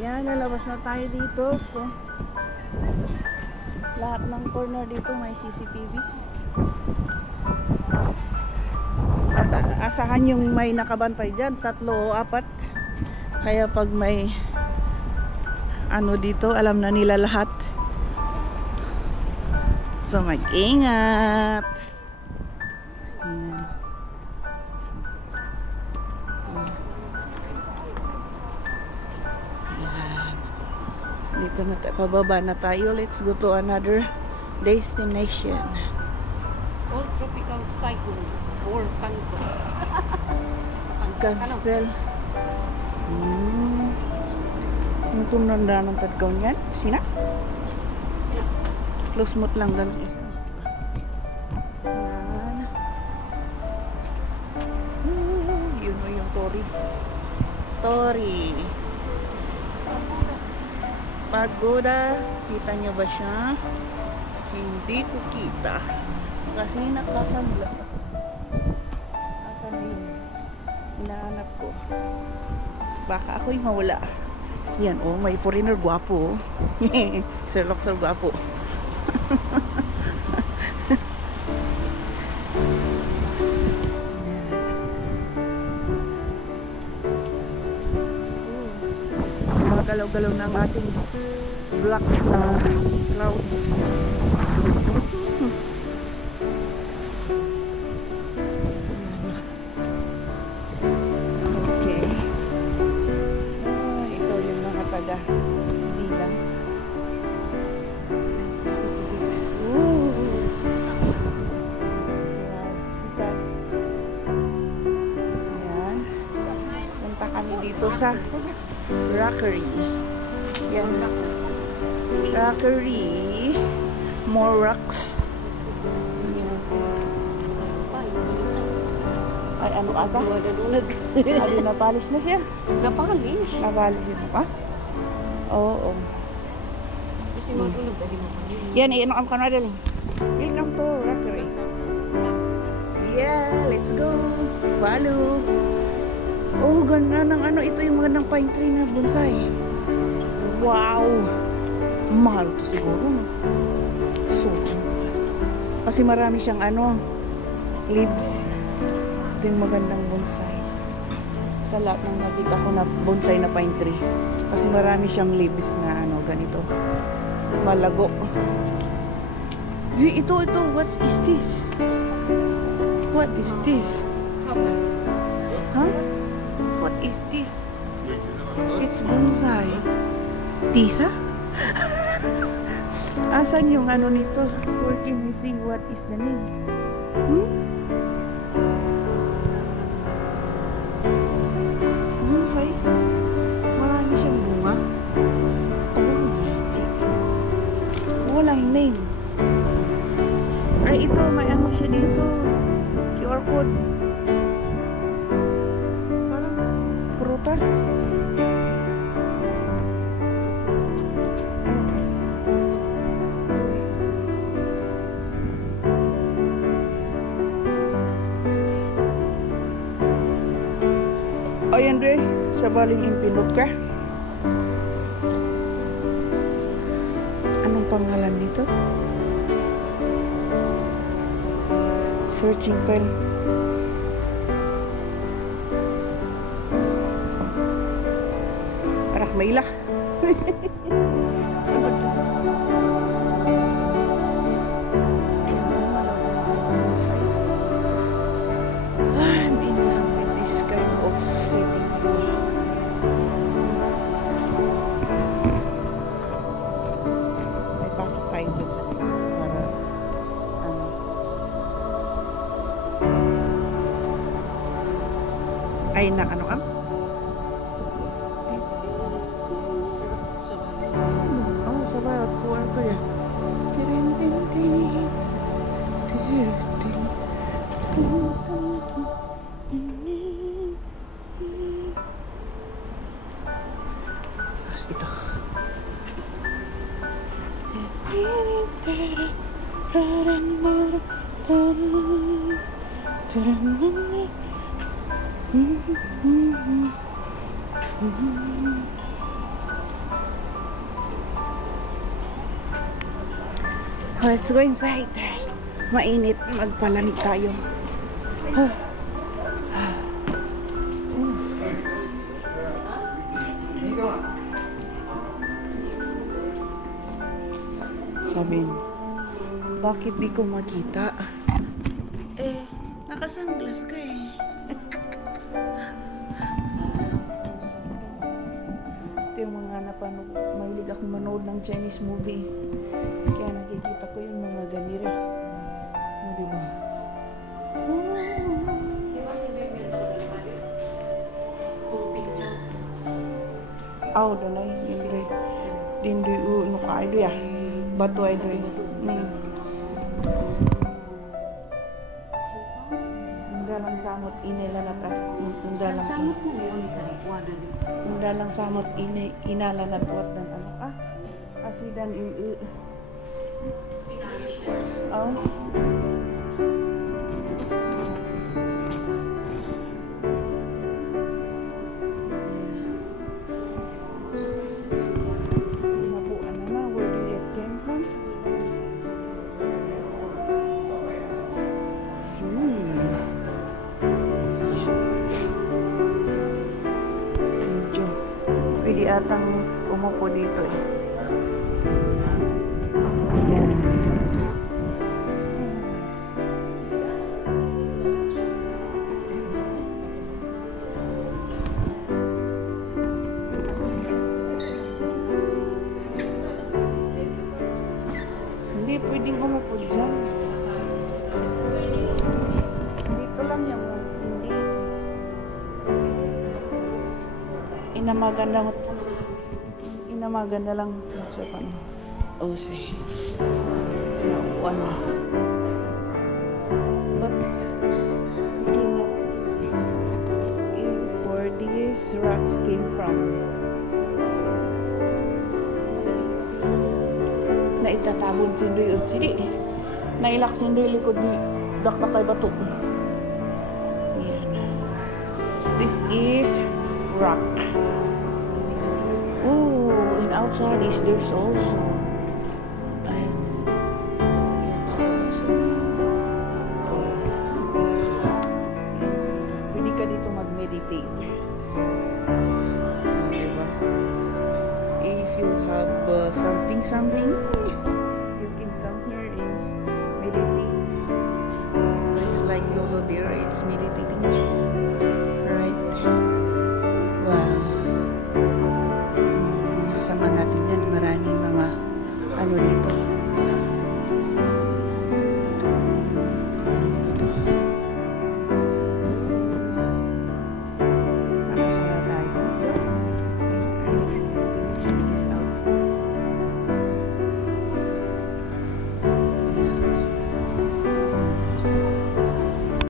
Yan, lalabas na tayo dito. So, lahat ng corner dito may CCTV. At asahan yung may nakabantay dyan, 3 o 4. Kaya pag may ano dito, alam na nila lahat. So mag-ingat. Ayan. Dito na tayo, pababa na tayo. Let's go to another destination. All tropical cyclone or cancel. Cancel. Yung tunanda ng tadkaw niyan, sina? Close mo't lang ganun. Yun o yung Tori. Tori. Pagoda. Kita niyo ba siya? Hindi ko kita. Kasi nakasanglas ako. Asan na yun? Hinahanap ko. Baka ako'y mawala. Yan, oh, may foreigner guwapo. Sir Loxel guwapo. Mga galaw-galaw ng ating black clouds. Okay. Ito yung mga taga bilang. Ayan. Punta kami dito sa Rockery. Yan. Rockery. More rocks. Ay, ano asa? Ay, napalis na siya. Napalis? Napalis mo pa? Oo. Kasi matulog dali mo pa. Yan, iyan ang kanada lang. Welcome to Rockery. Yeah, let's go. Follow. Oh, ganda ng ano. Ito yung magandang pine tree na bonsai. Wow. Mahal to siguro. So, kasi marami siyang ano, leaves. Ito yung magandang bonsai. Sa lahat ng nakita ko na bonsai na pine tree. Kasi marami siyang leaves na ano, ganito. Malago. Ito. What is this? What is this? Huh? What is this? It's bonsai. Tisa? Asan yung ano nito? Working missing. What is the name? Bonsai? Marami siyang bunga. Oh, walang name. Ay, ito. May ano siya dito. QR code. Parang prutas. Ayan deh, sa baling impinot ka. Anong pangalan nito? Searching file. Arak mailah. I'm in love with this kind of settings. May pasok tayo dun sa para ano. Ay na ano ka? Oh, sabay at kuwan ko ya. Tapos ito. Let's go inside. Mainit. Magpalamig tayo. Sabi, bakit di ko makita? Eh, nakasunglass ka eh. Ito yung mga napanood. Mahilig akong manood ng Chinese movie. Kaya nakikita ko yung mga ganire. O, diba? Di ba si Baby ito naman? Full picture. Aw, danay. Dindoy no ka ay ya. Bato ay doy. Undalang samot inilanat at undalang Samot mo yun ka rin. Wada din. undalang samot inalanat wat dan anak asidan oh nabuan na where did it came from? Medyo pwede atang umupo dito eh. Yan. Hindi pwedeng umupo dyan. Dito lang yung hindi. Inamagan na lang sa pan. Ose. Naupuan na. But we cannot see where these rocks came from. Naitatabon sindoy at sili. Nailak sindoy likod ni dakdak kay bato. Yan. This is rock. Oh, and outside is there's also pwede ka dito mag-meditate. Diba? If you have something, you can come here and meditate. It's like over there, it's meditating. Right? Wow. Kasama natin yan. Maraming mga ano dito.